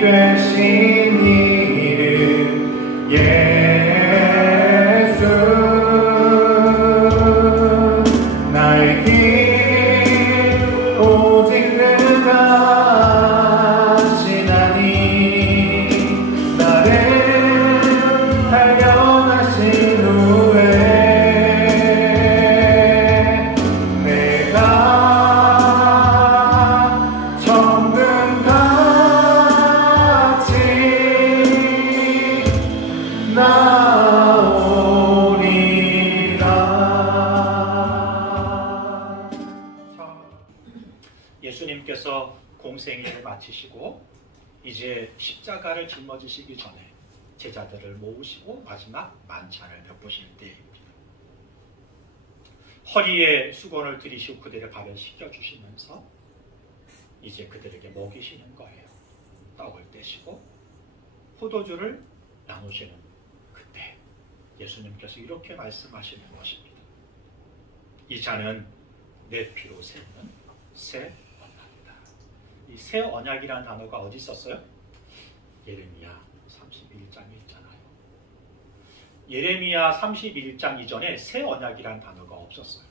되신 이름 예수 나의 길 오직 그가 하시나니 나를 발견하신 후에 내가 정금같이 나오리라. 예수님께서 공생애를 마치시고 이제 십자가를 짊어지시기 전에 제자들을 모으시고 마지막 만찬을 베푸실 때입니다. 허리에 수건을 들이시고 그들의 발을 씻겨주시면서 이제 그들에게 먹이시는 거예요. 떡을 떼시고 포도주를 나누시는 그때 예수님께서 이렇게 말씀하시는 것입니다. 이 잔은 내 피로 세우는 새 언약이다. 이 새 언약이라는 단어가 어디 있었어요? 예레미야 31장에 있잖아요. 예레미야 31장 이전에 새 언약이라는 단어가 없었어요.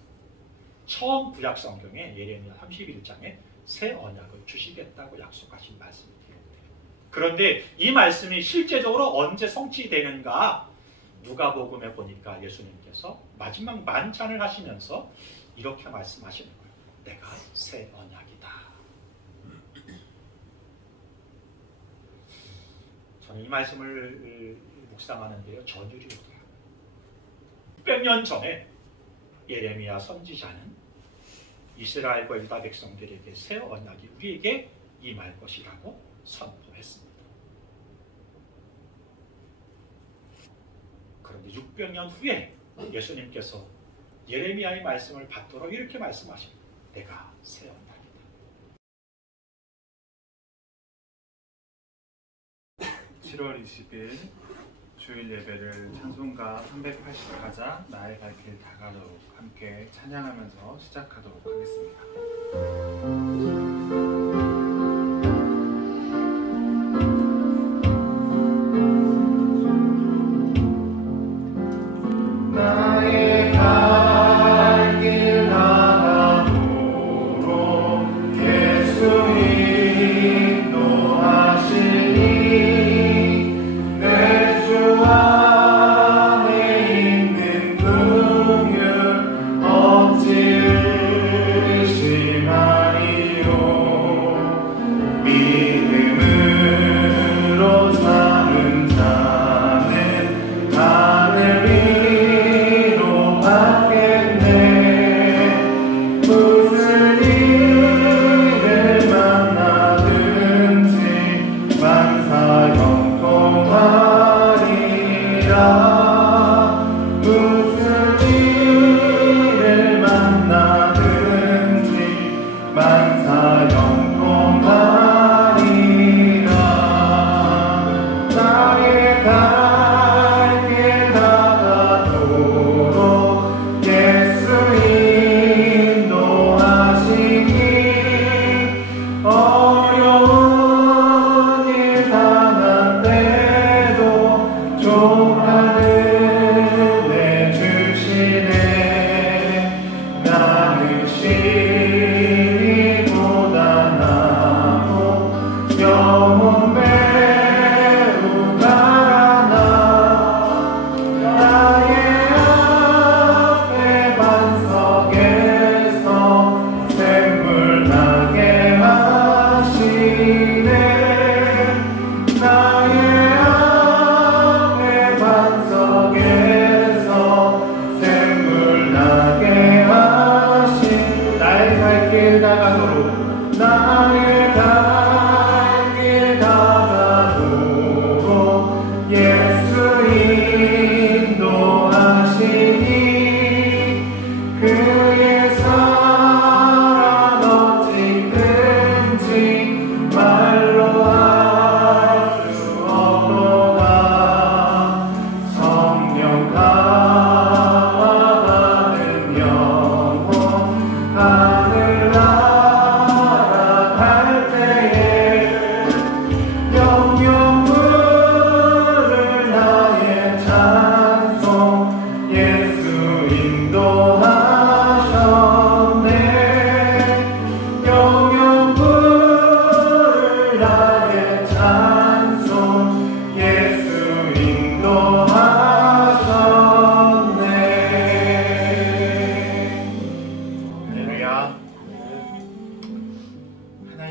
처음 구약 성경에 예레미야 31장에 새 언약을 주시겠다고 약속하신 말씀이 기록돼요. 그런데 이 말씀이 실제적으로 언제 성취되는가? 누가복음에 보니까 예수님께서 마지막 만찬을 하시면서 이렇게 말씀하시는 거예요. 내가 새 언약이다. 저는 이 말씀을 묵상하는데요, 전율이 오더라고요. 600년 전에 예레미야 선지자는 이스라엘과 유다 백성들에게 새 언약이 우리에게 임할 것이라고 선포했습니다. 그런데 600년 후에 예수님께서 예레미야의 말씀을 받들어 이렇게 말씀하십니다. 내가 새 언약이다. 7월 20일 주일 예배를 찬송가 380가자 나의 갈 길 다가도록 함께 찬양하면서 시작하도록 하겠습니다. 나의 갈 길 다가도록 예수 인도하시니 내 주 안에 있는 긍휼 어찌 의심하리요.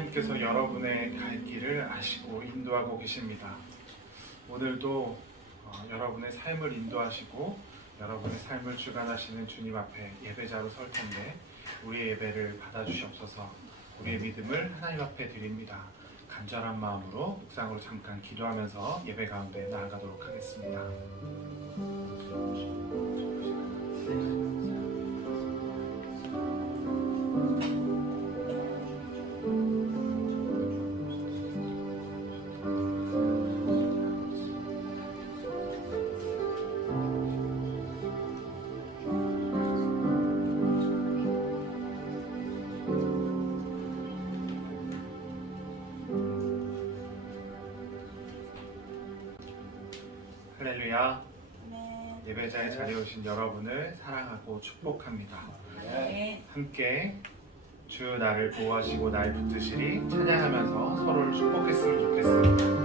하나님께서 여러분의 갈 길을 아시고 인도하고 계십니다. 오늘도 여러분의 삶을 인도하시고 여러분의 삶을 주관하시는 주님 앞에 예배자로 설 텐데 우리의 예배를 받아주시옵소서. 우리의 믿음을 하나님 앞에 드립니다. 간절한 마음으로 묵상으로 잠깐 기도하면서 예배 가운데 나아가도록 하겠습니다. 할렐루야. 예배자의 자리에 오신 여러분을 사랑하고 축복합니다. 함께 주 나를 보호하시고 날 붙드시리 찬양하면서 서로를 축복했으면 좋겠습니다.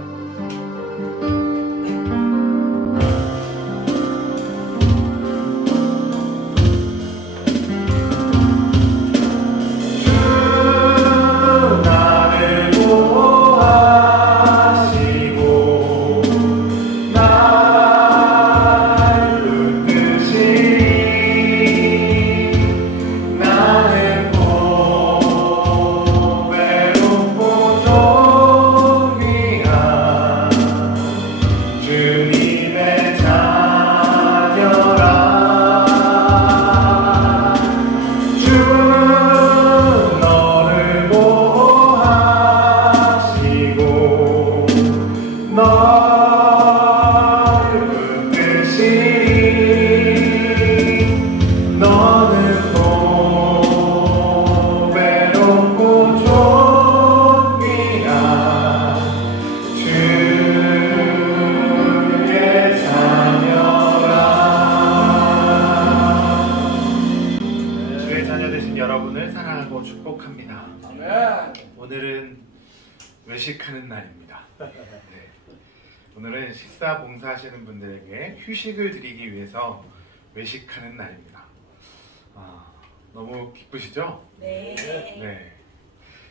외식하는 날입니다. 네. 오늘은 식사 봉사하시는 분들에게 휴식을 드리기 위해서 외식하는 날입니다. 너무 기쁘시죠? 네. 네.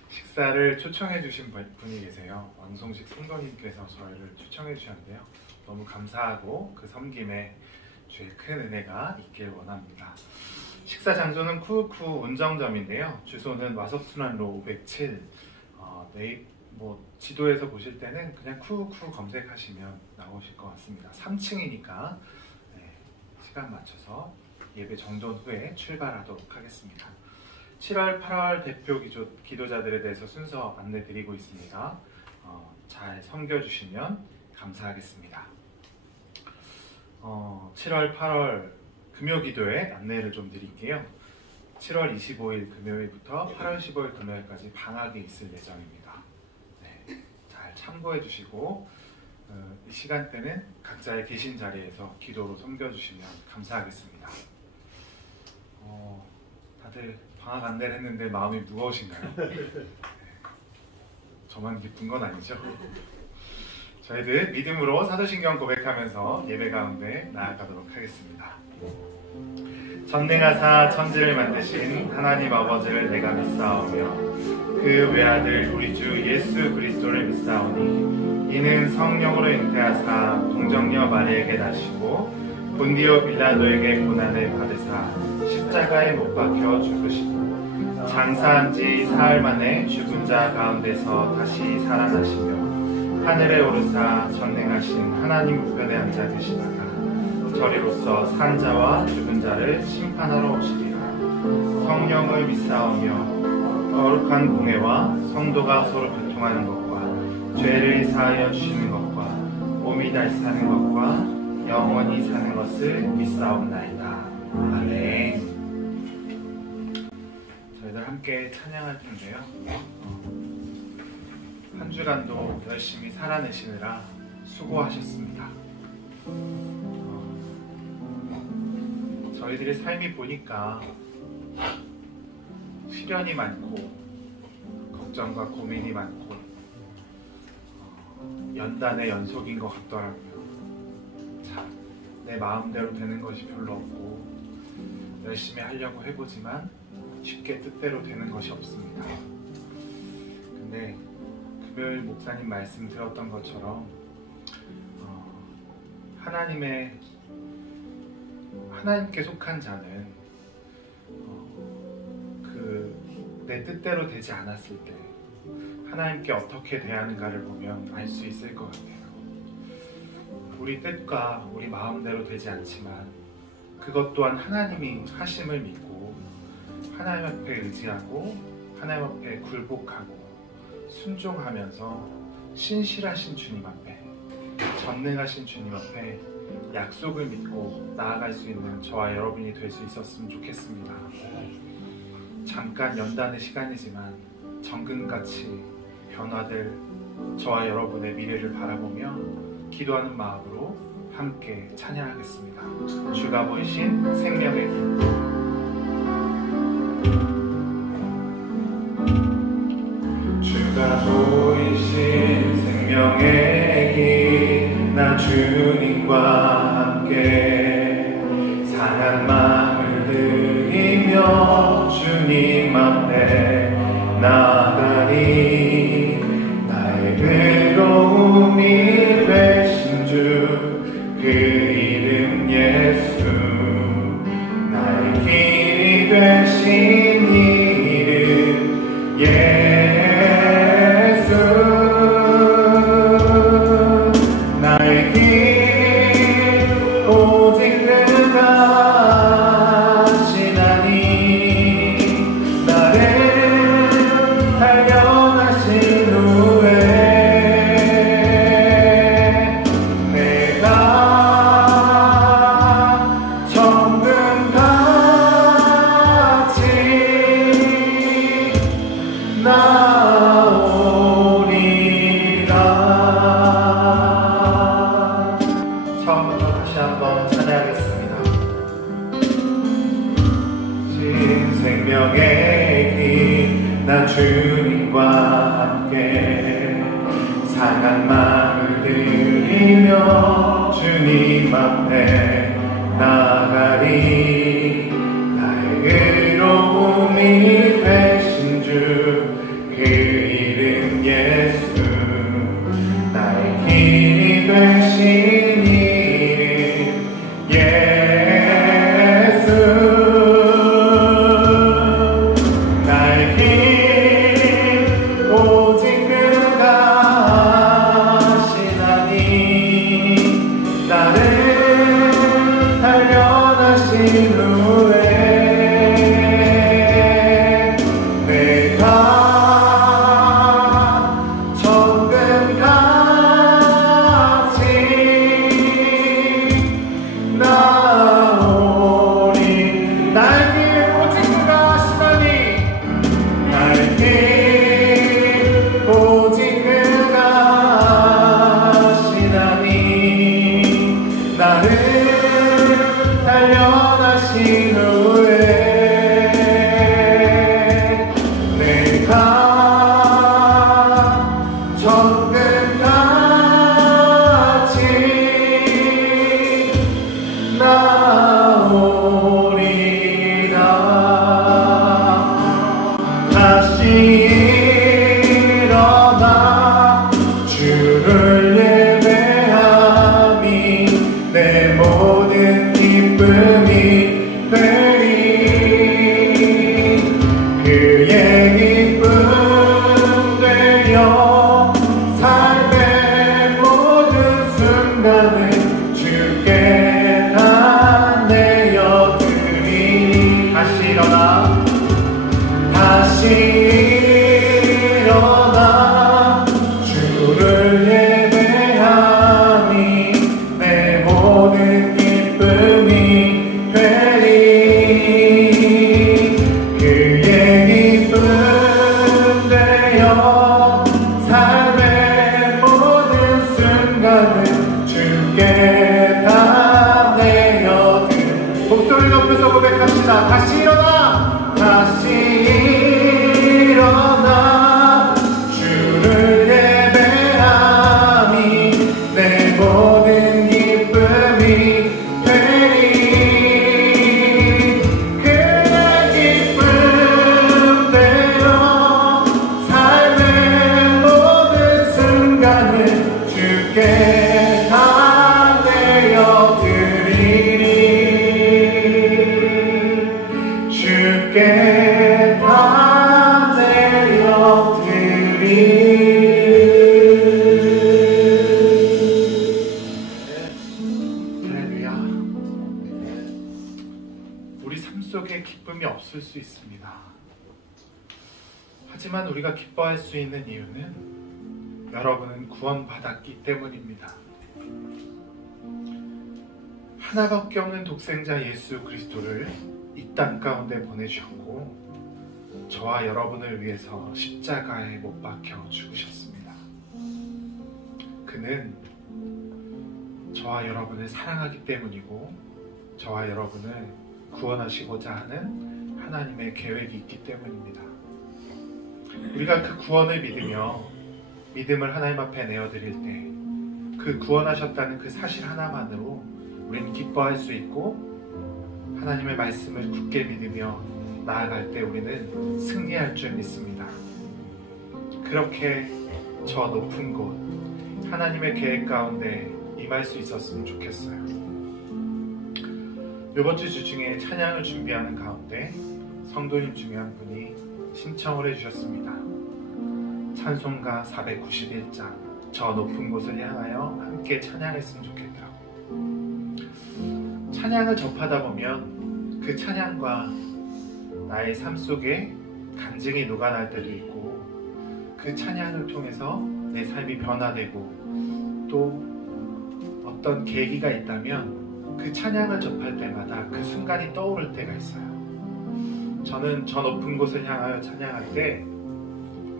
식사를 초청해 주신 분이 계세요. 왕송식 성도님께서 저희를 초청해 주셨는데요. 너무 감사하고 그 섬김에 주의 큰 은혜가 있길 원합니다. 식사 장소는 쿠우쿠 온정점인데요. 주소는 와섭순환로 507. 지도에서 보실 때는 그냥 쿠우쿠 검색하시면 나오실 것 같습니다. 3층이니까 시간 맞춰서 예배 정돈 후에 출발하도록 하겠습니다. 7월, 8월 대표 기도자들에 대해서 순서 안내 드리고 있습니다. 잘 섬겨주시면 감사하겠습니다. 7월, 8월 금요기도회 안내를 좀 드릴게요. 7월 25일 금요일부터 8월 15일 금요일까지 방학이 있을 예정입니다. 잘 참고해 주시고 이 시간대는 각자의 계신 자리에서 기도로 섬겨주시면 감사하겠습니다. 다들 방학 안내를 했는데 마음이 무거우신가요? 저만 기쁜 건 아니죠? 저희들 믿음으로 사도신경 고백하면서 예배 가운데 나아가도록 하겠습니다. 전능하사 천지를 만드신 하나님 아버지를 내가 믿사오며 그 외아들 우리 주 예수 그리스도를 믿사오니 이는 성령으로 잉태하사 동정녀 마리에게 나시고 본디오 빌라도에게 고난을 받으사 십자가에 못 박혀 죽으시고 장사한 지 사흘 만에 죽은 자 가운데서 다시 살아나시며 하늘에 오르사 전능하신 하나님 우편에 앉아 계시다가 저리로서 산 자와 죽은 자를 심판하러 오시리라. 성령을 믿사오며 거룩한 공회와 성도가 서로 교통하는 것과 죄를 사하여 주시는 것과 몸이 다시 사는 것과 영원히 사는 것을 믿사옵나이다. 아멘. 저희들 함께 찬양할 텐데요. 한 주간도 열심히 살아내시느라 수고하셨습니다. 저희들의 삶이 보니까 시련이 많고 걱정과 고민이 많고 연단의 연속인 것 같더라고요. 참, 내 마음대로 되는 것이 별로 없고 열심히 하려고 해보지만 쉽게 뜻대로 되는 것이 없습니다. 같은데 금요일 목사님 말씀 들었던 것처럼 하나님께 속한 자는 내 뜻대로 되지 않았을 때 하나님께 어떻게 대하는가를 보면 알 수 있을 것 같아요. 우리 뜻과 우리 마음대로 되지 않지만 그것 또한 하나님이 하심을 믿고 하나님 앞에 의지하고 하나님 앞에 굴복하고 순종하면서 신실하신 주님 앞에, 전능하신 주님 앞에 약속을 믿고 나아갈 수 있는 저와 여러분이 될 수 있었으면 좋겠습니다. 잠깐 연단의 시간이지만 정금같이 변화될 저와 여러분의 미래를 바라보며 기도하는 마음으로 함께 찬양하겠습니다. 주가 보이신 생명의 길. 주가 보이신 생명의 길, 나 주님과 함께 상한 마음을 들이며 주님 앞에 나아가리. 나의 의로움이 되신 주 그 이름 예수, 나의 길이 되신 이름 예수, 나의 길 오직 그가 하시나니. 나를 발견하신 후에 주님과 함께 상한 마음을 들이며 주님 앞에 나아가리. 나의 의로움이 되신 주 그 이름 예수, 나의 길이 되신 이름 예수, 나의 길 오직 그가 하시나니. 나를 단련하신 후에 내가 정금같이 없을 수 있습니다. 하지만 우리가 기뻐할 수 있는 이유는 여러분은 구원받았기 때문입니다. 하나밖에 없는 독생자 예수 그리스도를 이 땅 가운데 보내주셨고 저와 여러분을 위해서 십자가에 못 박혀 죽으셨습니다. 그는 저와 여러분을 사랑하기 때문이고 저와 여러분을 구원하시고자 하는 하나님의 계획이 있기 때문입니다. 우리가 그 구원을 믿으며 믿음을 하나님 앞에 내어드릴 때 그 구원하셨다는 그 사실 하나만으로 우리는 기뻐할 수 있고 하나님의 말씀을 굳게 믿으며 나아갈 때 우리는 승리할 줄 믿습니다. 그렇게 저 높은 곳 하나님의 계획 가운데 임할 수 있었으면 좋겠어요. 이번 주 중에 찬양을 준비하는 가운데 성도님 중에 한 분이 신청을 해주셨습니다. 찬송가 491장 저 높은 곳을 향하여 함께 찬양했으면 좋겠다고. 찬양을 접하다 보면 그 찬양과 나의 삶 속에 간증이 녹아날 때도 있고 그 찬양을 통해서 내 삶이 변화되고 또 어떤 계기가 있다면 그 찬양을 접할 때마다 그 순간이 떠오를 때가 있어요. 저는 저 높은 곳을 향하여 찬양할 때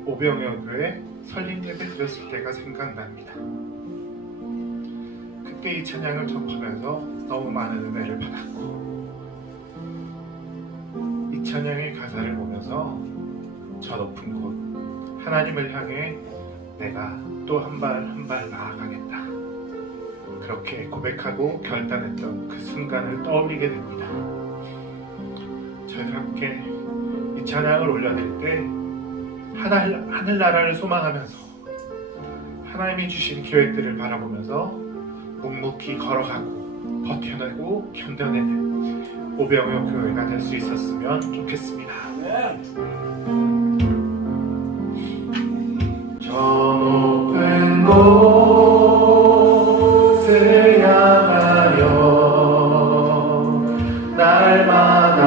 오병여교회 설립 예배 드렸을 때가 생각납니다. 그때 이 찬양을 접하면서 너무 많은 은혜를 받았고 이 찬양의 가사를 보면서 저 높은 곳 하나님을 향해 내가 또 한 발 한 발 나아가겠다 그렇게 고백하고 결단했던 그 순간을 떠올리게 됩니다. 저희가 함께 이 찬양을 올려낼 때 하늘나라를 소망하면서 하나님이 주신 계획들을 바라보면서 묵묵히 걸어가고 버텨내고 견뎌내는 오병여 교회가 될 수 있었으면 좋겠습니다. 저 높은 곳을 향하여 날마다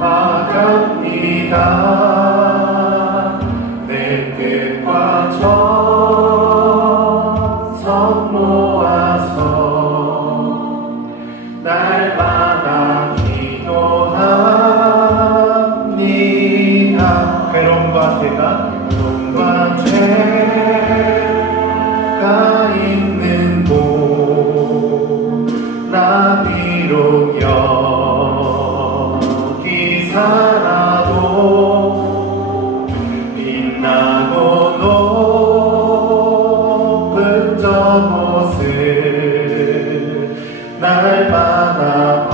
나아갑니다. 내 뜻과 정성 모아서 날마다 기도합니다. 괴로움과 죄가 죄가 있는 곳 나 비록 여기 살아도 빛나고 높은 저곳을 날마다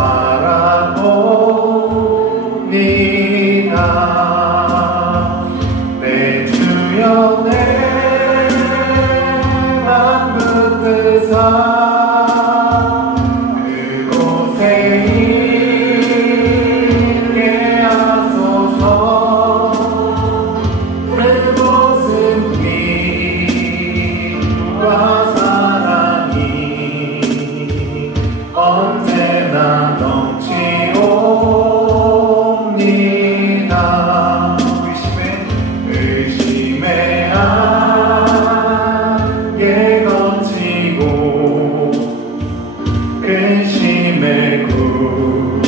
바라봅니다. 내 주여 내만 붙드사 그곳에 있게 하소서. 그곳은 빛과 사랑이 언제나 넘치옵니다. 의심의 안개 거치고 근심의 구름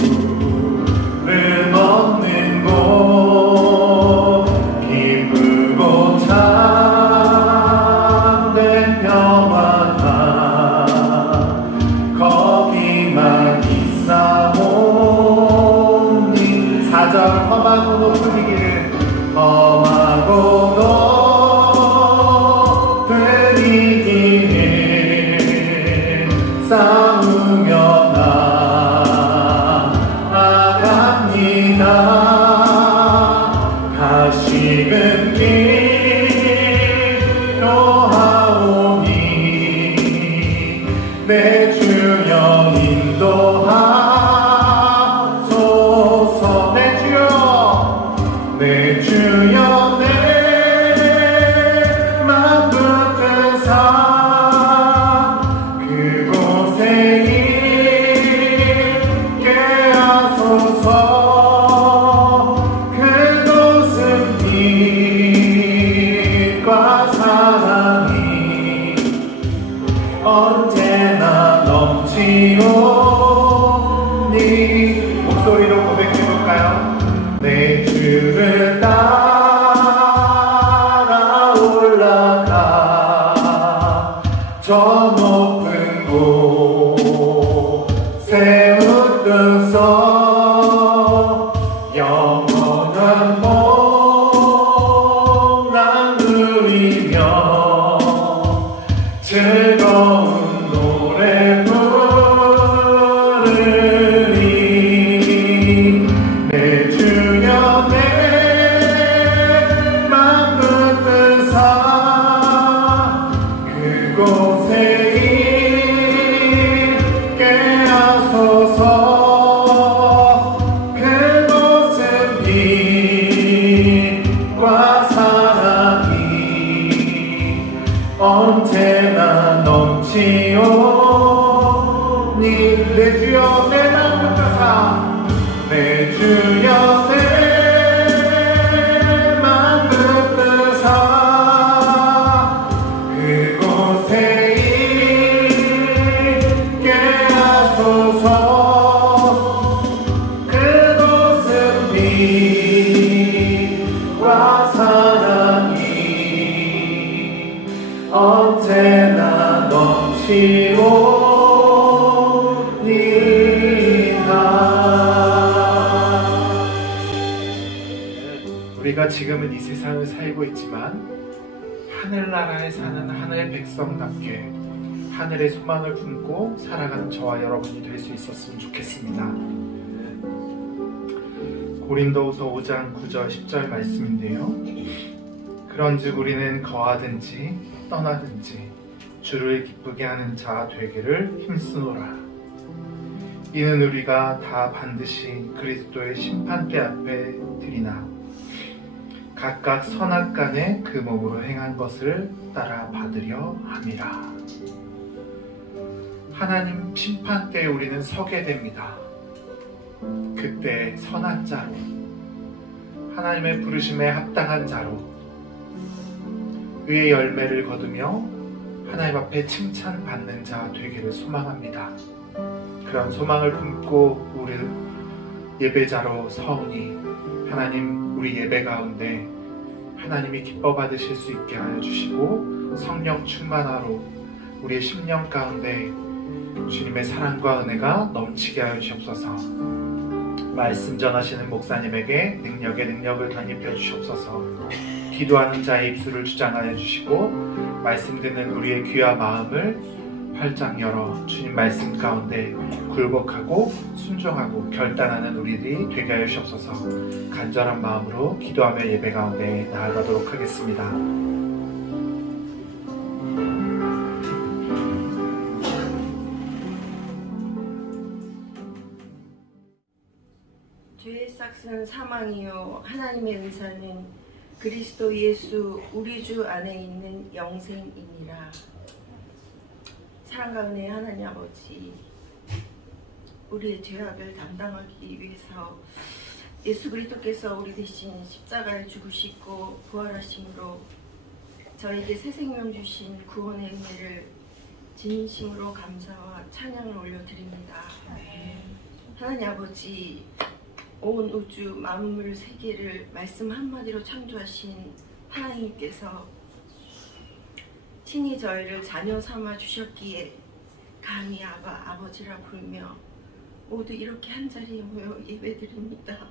없는 곳 기쁘고 참된 평화가 거기만 있사오니. 4절 험하고 높은 이 길은 험하고 높은 이 길을 싸우며 나아갑니다. 다시금 기도하오니 내 주여 인도하소서. 내 주여 내만 붙드사 그곳에 있게 하소서. 저 높은 곳에 웃겨서 영원한 복락 누리며 즐거운 노래 부르리. 내 주여 내 맘 붙드사 그곳에 있게 하소서. 그곳은 빛과 사랑이 언제나 넘치오니. 내 주여 내 맘 붙드사 내 주여 내 맘 붙드사 그곳에 있게 하소서. 그곳은 빛과 사랑이 언제나 넘치오니라. 우리가 지금은 이 세상을 살고 있지만 하늘나라에 사는 하늘 백성답게 하늘의 소망을 품고 살아가는 저와 여러분이 될 수 있었으면 좋겠습니다. 고린도후서 5장 9절 10절 말씀인데요. 그런즉 우리는 거하든지 떠나든지 주를 기쁘게 하는 자 되기를 힘쓰노라. 이는 우리가 다 반드시 그리스도의 심판대 앞에 드리나 각각 선악간에 그 몸으로 행한 것을 따라 받으려 함이라. 하나님 심판대에 우리는 서게 됩니다. 그때 선한 자로 하나님의 부르심에 합당한 자로 의의 열매를 거두며 하나님 앞에 칭찬받는 자 되기를 소망합니다. 그런 소망을 품고 우리 예배자로 서오니 하나님 우리 예배 가운데 하나님이 기뻐 받으실 수 있게 하여 주시고 성령 충만하로 우리의 심령 가운데 주님의 사랑과 은혜가 넘치게 하여 주옵소서. 말씀 전하시는 목사님에게 능력에 능력을 덧입혀 주옵소서. 기도하는 자의 입술을 주장하여 주시고 말씀 듣는 우리의 귀와 마음을 활짝 열어 주님 말씀 가운데 굴복하고 순종하고 결단하는 우리들이 되게 하여 주옵소서. 간절한 마음으로 기도하며 예배 가운데 나아가도록 하겠습니다. 죄의 싹은 사망이요 하나님의 은사는 그리스도 예수 우리 주 안에 있는 영생이니라. 사랑과 은혜의 하나님 아버지, 우리의 죄악을 담당하기 위해서 예수 그리스도께서 우리 대신 십자가에 죽으시고 부활하심으로 저에게 새 생명 주신 구원의 은혜를 진심으로 감사와 찬양을 올려드립니다. 하나님 아버지, 온 우주 만물 세계를 말씀 한마디로 창조하신 하나님께서 친히 저희를 자녀 삼아 주셨기에 감히 아버지라 부르며 모두 이렇게 한자리에 모여 예배드립니다.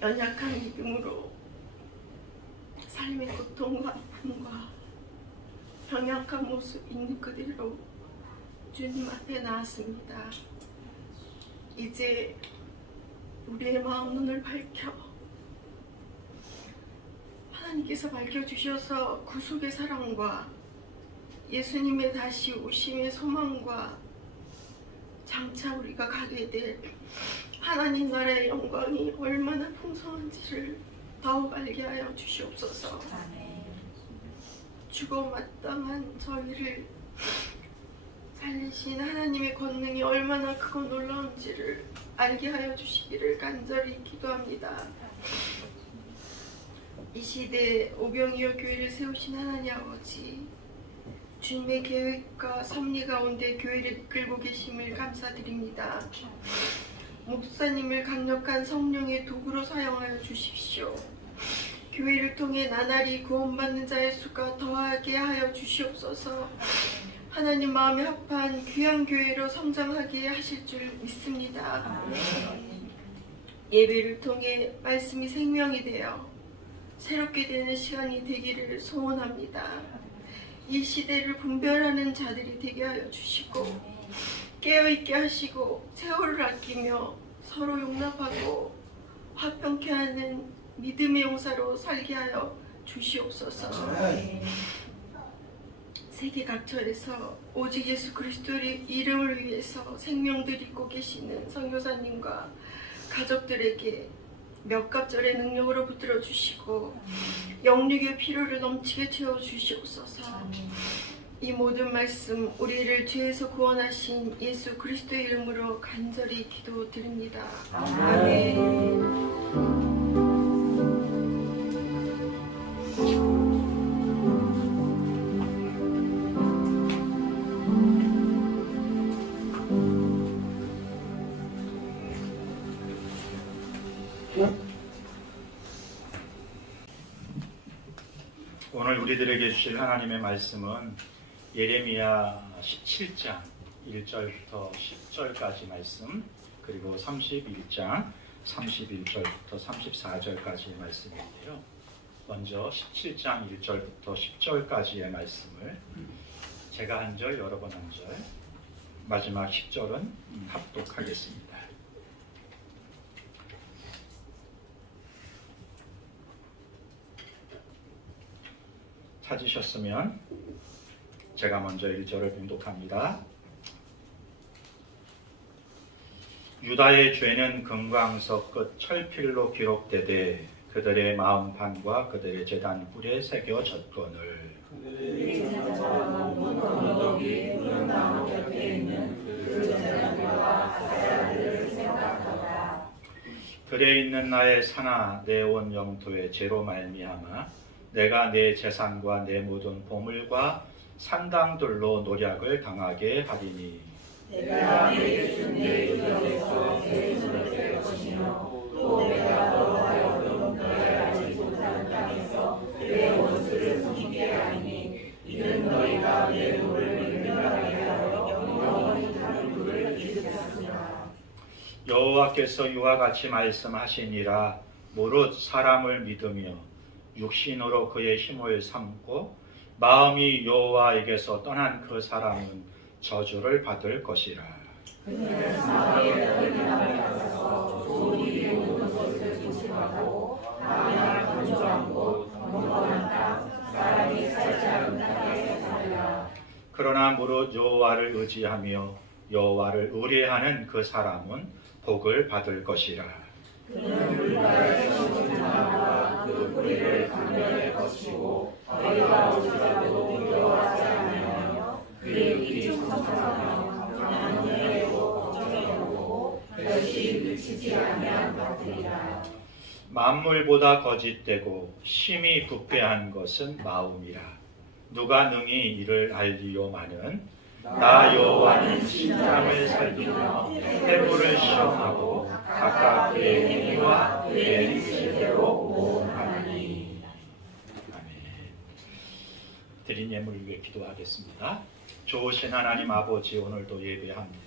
연약한 믿음으로 삶의 고통과 아픔과 병약한 모습 있는 그대로 주님 앞에 나왔습니다. 이제 우리의 마음 눈을 밝혀 하나님께서 밝혀주셔서 구속의 사랑과 예수님의 다시 오심의 소망과 장차 우리가 가게 될 하나님 나라의 영광이 얼마나 풍성한지를 더욱 알게 하여 주시옵소서. 죽어 마땅한 저희를 살리신 하나님의 권능이 얼마나 크고 놀라운지를 알게 하여 주시기를 간절히 기도합니다. 이 시대에 오병이어 교회를 세우신 하나님 아버지, 주님의 계획과 섭리 가운데 교회를 이끌고 계심을 감사드립니다. 목사님을 강력한 성령의 도구로 사용하여 주십시오. 교회를 통해 나날이 구원받는 자의 수가 더하게 하여 주시옵소서. 하나님 마음에 합한 귀한 교회로 성장하게 하실 줄 믿습니다. 예배를 통해 말씀이 생명이 되어 새롭게 되는 시간이 되기를 소원합니다. 이 시대를 분별하는 자들이 되게 하여 주시고 깨어있게 하시고 세월을 아끼며 서로 용납하고 화평케 하는 믿음의 용사로 살게 하여 주시옵소서. 세계 각처에서 오직 예수 그리스도의 이름을 위해서 생명 드리고 계시는 선교사님과 가족들에게 몇갑절의 능력으로 붙들어 주시고 영육의 피로를 넘치게 채워 주시옵소서. 이 모든 말씀 우리를 죄에서 구원하신 예수 그리스도의 이름으로 간절히 기도드립니다. 아멘. 오늘 우리들에게 주실 하나님의 말씀은 예레미야 17장 1절부터 10절까지 말씀, 그리고 31장 31절부터 34절까지의 말씀인데요. 먼저 17장 1절부터 10절까지의 말씀을 제가 한 절, 여러분 한 절, 마지막 10절은 합독하겠습니다. 찾으셨으면 제가 먼저 1절을 봉독합니다. 유다의 죄는 금광석 끝 철필로 기록되되 그들의 마음판과 그들의 제단 뿔에 새겨졌거늘 들에 있는 나의 산하 내 온 영토의 죄로 말미암아 내가 내 재산과 내 모든 보물과 산당들로 노략을 당하게 하리니 내가 내게 준 내 유적에서 내 손을 뗄 것이며 또 내가 너로 하여금 너의 알지 못하는 땅에서 내 원수를 섬기게 하리니 이는 너희가 내 도를 맹렬하게 하여 영원히 다른 도를 잃으셨으나 여호와께서 이와 같이 말씀하시니라. 무릇 사람을 믿으며 육신으로 그의 힘을 삼고 마음이 여호와에게서 떠난 그 사람은 저주를 받을 것이라. 그는 사마리아 너희나라에 가서 소리의 모든 것을 조심하고 광야 건조한 곳 벙벙한 땅 사람이 살지 않은 땅에 살라. 그러나 무릇 여호와를 의지하며 여호와를 의뢰하는 그 사람은 복을 받을 것이라. 그는 물가에 천천하와 그 뿌리를 강렬할 것이고 너희가 어찌라도 두려워하지 않으며 그의 입이 청청하며 강한에도 걱정해오고 별시 그치지 아니한 것들이라. 만물보다 거짓되고 심히 부패한 것은 마음이라. 누가 능히 이를 알리요마는 나 여호와는 심장을 살피며 해부를 시험하고 각각 그의 행위와 그의 행실대로 모험하니. 아멘. 드린 예물을 위해 기도하겠습니다. 좋으신 하나님 아버지, 오늘도 예배합니다.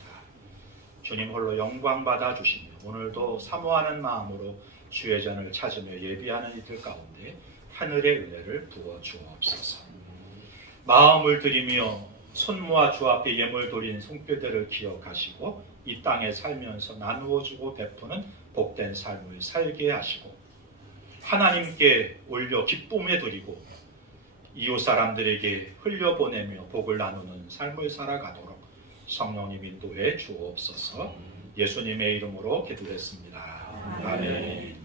주님 홀로 영광 받아 주시며 오늘도 사모하는 마음으로 주의 전을 찾으며 예배하는 이들 가운데 하늘의 은혜를 부어 주옵소서. 마음을 드리며 손 모아 주 앞에 예물 드린 손길들을 기억하시고 이 땅에 살면서 나누어주고 베푸는 복된 삶을 살게 하시고 하나님께 올려 기쁨에 드리고 이웃 사람들에게 흘려보내며 복을 나누는 삶을 살아가도록 성령님 인도해 주옵소서. 예수님의 이름으로 기도했습니다. 아멘.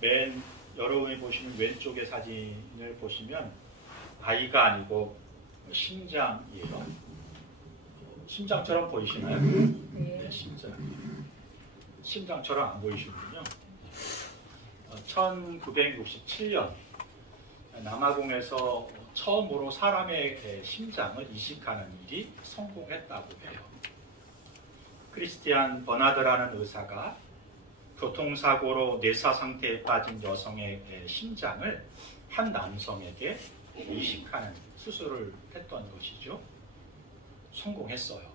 맨 여러분이 보시는 왼쪽의 사진을 보시면 아이가 아니고 심장이에요. 심장처럼 보이시나요? 네, 심장. 심장처럼 안 보이시군요. 1967년 남아공에서 처음으로 사람의 심장을 이식하는 일이 성공했다고 해요. 크리스티안 버나드라는 의사가 교통사고로 뇌사 상태에 빠진 여성의 심장을 한 남성에게 이식하는 수술을 했던 것이죠. 성공했어요.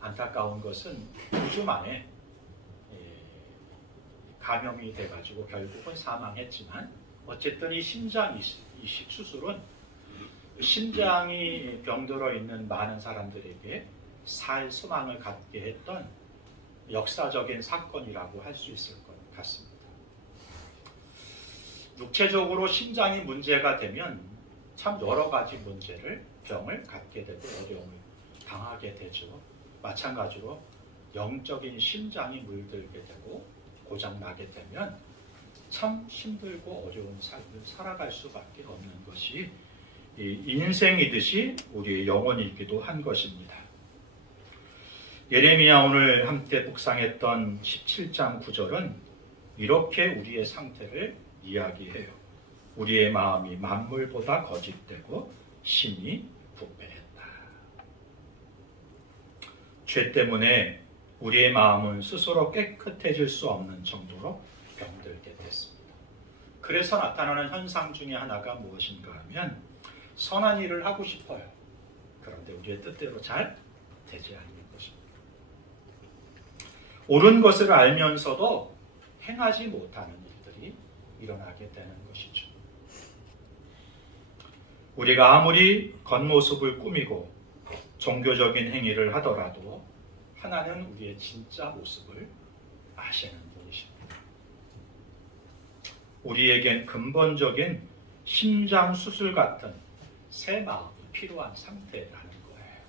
안타까운 것은 2주 만에 감염이 돼가지고 결국은 사망했지만, 어쨌든 이 심장 이식 수술은 심장이 병들어 있는 많은 사람들에게 살 소망을 갖게 했던 역사적인 사건이라고 할 수 있을 것 같습니다. 육체적으로 심장이 문제가 되면 참 여러 가지 병을 갖게 되고 어려움을 당하게 되죠. 마찬가지로 영적인 심장이 물들게 되고 고장나게 되면 참 힘들고 어려운 삶을 살아갈 수밖에 없는 것이 인생이듯이 우리의 영혼이기도 한 것입니다. 예레미야 오늘 함께 묵상했던 17장 9절은 이렇게 우리의 상태를 이야기해요. 우리의 마음이 만물보다 거짓되고 심히 부패했다. 죄 때문에 우리의 마음은 스스로 깨끗해질 수 없는 정도로 병들게 됐습니다. 그래서 나타나는 현상 중에 하나가 무엇인가 하면 선한 일을 하고 싶어요. 그런데 우리의 뜻대로 잘 되지 않는 것입니다. 옳은 것을 알면서도 행하지 못하는 일들이 일어나게 되는 것이죠. 우리가 아무리 겉모습을 꾸미고 종교적인 행위를 하더라도 하나는 우리의 진짜 모습을 아시는 분이십니다. 우리에겐 근본적인 심장 수술 같은 새 마음이 필요한 상태라는 거예요.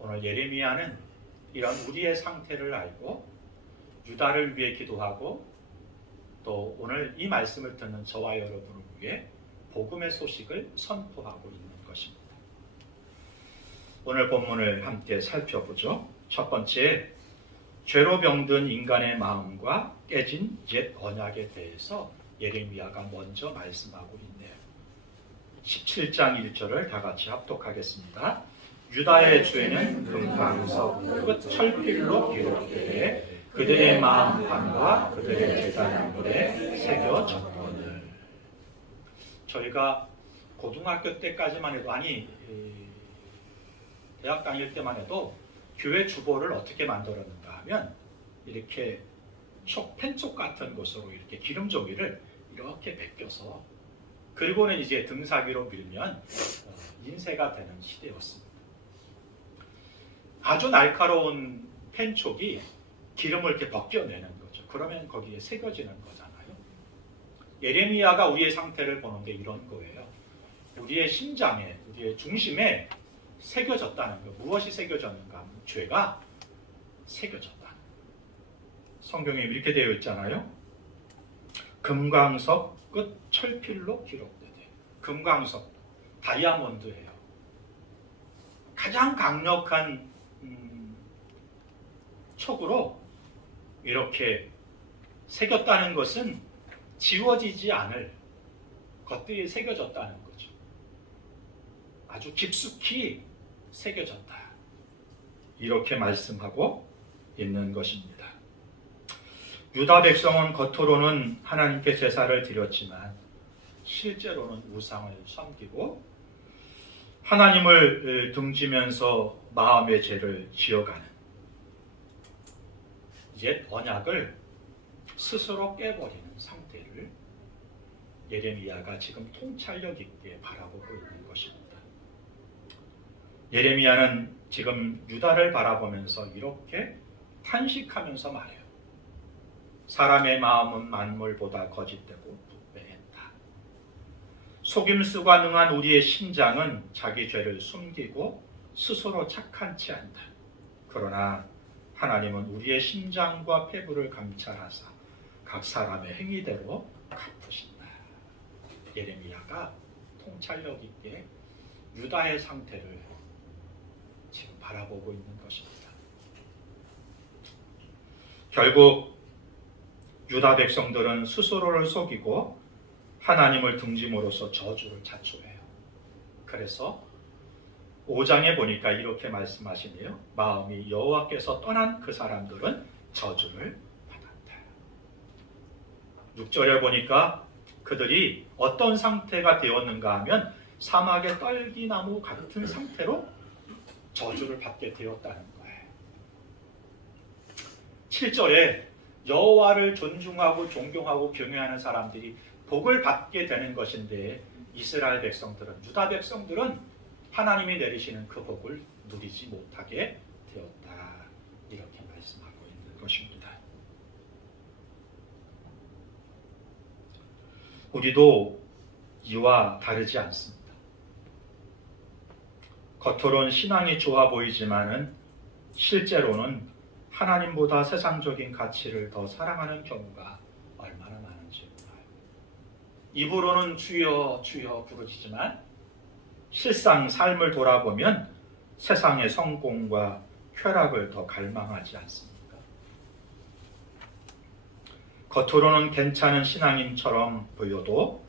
오늘 예레미야는 이런 우리의 상태를 알고 유다를 위해 기도하고 또 오늘 이 말씀을 듣는 저와 여러분을 위해 복음의 소식을 선포하고 있는 것입니다. 오늘 본문을 함께 살펴보죠. 첫 번째, 죄로 병든 인간의 마음과 깨진 옛 언약에 대해서 예레미야가 먼저 말씀하고 있네요. 17장 1절을 다 같이 합독하겠습니다. 유다의 죄는 금강석 끝 철필로 기록되되 그들의 마음판과 그들의 제단물에 새겨졌거늘. 저희가 고등학교 때까지만 해도, 아니 대학 다닐 때만 해도 교회 주보를 어떻게 만들었는가 하면 이렇게 펜촉 같은 것으로 이렇게 기름종이를 이렇게 벗겨서, 그리고는 이제 등사기로 밀면 인쇄가 되는 시대였습니다. 아주 날카로운 펜촉이 기름을 이렇게 벗겨내는 거죠. 그러면 거기에 새겨지는 거잖아요. 예레미야가 우리의 상태를 보는데 이런 거예요. 우리의 심장에, 우리의 중심에 새겨졌다는 거. 무엇이 새겨졌는가 하면 죄가 새겨졌다. 성경에 이렇게 되어 있잖아요. 금광석 끝 철필로 기록되대. 금광석, 다이아몬드예요. 가장 강력한 촉으로 이렇게 새겼다는 것은 지워지지 않을 것들이 새겨졌다는 거죠. 아주 깊숙이 새겨졌다. 이렇게 말씀하고 있는 것입니다. 유다 백성은 겉으로는 하나님께 제사를 드렸지만 실제로는 우상을 섬기고 하나님을 등지면서 마음의 죄를 지어가는 옛 언약을 스스로 깨버리는 상태를 예레미야가 지금 통찰력 있게 바라보고 있는 것입니다. 예레미야는 지금 유다를 바라보면서 이렇게 탄식하면서 말해요. 사람의 마음은 만물보다 거짓되고 부패했다. 속임수가 능한 우리의 심장은 자기 죄를 숨기고 스스로 착한치 않다. 그러나 하나님은 우리의 심장과 폐부를 감찰하사 각 사람의 행위대로 갚으신다. 예레미야가 통찰력 있게 유다의 상태를 지금 바라보고 있는 것입니다. 결국 유다 백성들은 스스로를 속이고 하나님을 등짐으로써 저주를 자초해요. 그래서 5장에 보니까 이렇게 말씀하시네요. 마음이 여호와께서 떠난 그 사람들은 저주를 받았다. 6절에 보니까 그들이 어떤 상태가 되었는가 하면 사막의 떨기나무 같은 상태로 저주를 받게 되었다는 거예요. 7절에 여호와를 존중하고 존경하고 경외하는 사람들이 복을 받게 되는 것인데 이스라엘 백성들은, 유다 백성들은 하나님이 내리시는 그 복을 누리지 못하게 되었다. 이렇게 말씀하고 있는 것입니다. 우리도 이와 다르지 않습니다. 겉으론 신앙이 좋아 보이지만은 실제로는 하나님보다 세상적인 가치를 더 사랑하는 경우가 얼마나 많은지 몰라요. 입으로는 주여 주여 부르짖지만 실상 삶을 돌아보면 세상의 성공과 쾌락을 더 갈망하지 않습니까? 겉으로는 괜찮은 신앙인처럼 보여도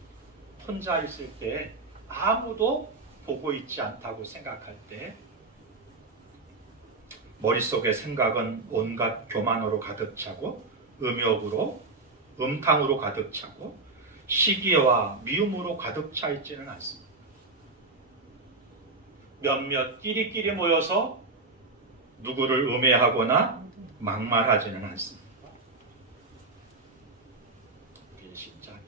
혼자 있을 때 아무도 보고 있지 않다고 생각할 때 머릿속의 생각은 온갖 교만으로 가득 차고 음욕으로, 음탕으로 가득 차고 시기와 미움으로 가득 차 있지는 않습니다. 몇몇 끼리끼리 모여서 누구를 음해하거나 막말하지는 않습니다. 우리의 심장이